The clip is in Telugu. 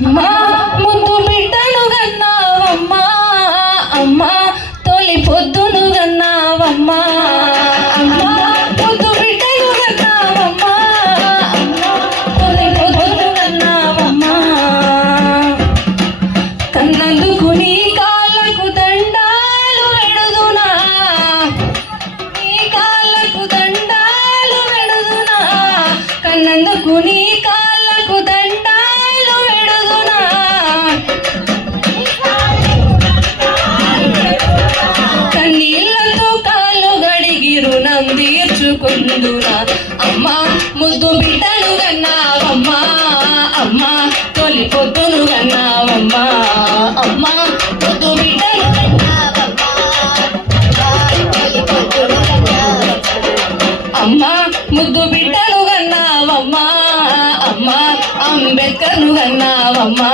అమ్మా ముద్దు బిడ్డను గన్నావమ్మా అమ్మా తొలి పొద్దును గన్నావమ్మా అమ్మా ముద్దు బిడ్డను గన్నావమ్మా అమ్మా తొలి పొద్దును గన్నావమ్మా కన్నందుకు నీ కాళ్ళకు దండాలు వెడుదునా నీ కాళ్ళకు దండాలు వెడుదునా కన్నందుకు నీ కాళ్ళకు దండాలు వెడుదునా కన్నీళ్లతో కాళ్ళు గడిగి రుణం తీర్చుకుందునా అమ్మా ముద్దు బిడ్డను గన్నావమ్మా అమ్మా తొలి పొద్దును గన్నావమ్మా అమ్మా ముద్దు బిడ్డను గన్నావమ్మా అమ్మా ముద్దు బిడ్డను గన్నావమ్మా అమ్మా అంబేద్కర్ను గన్నావమ్మా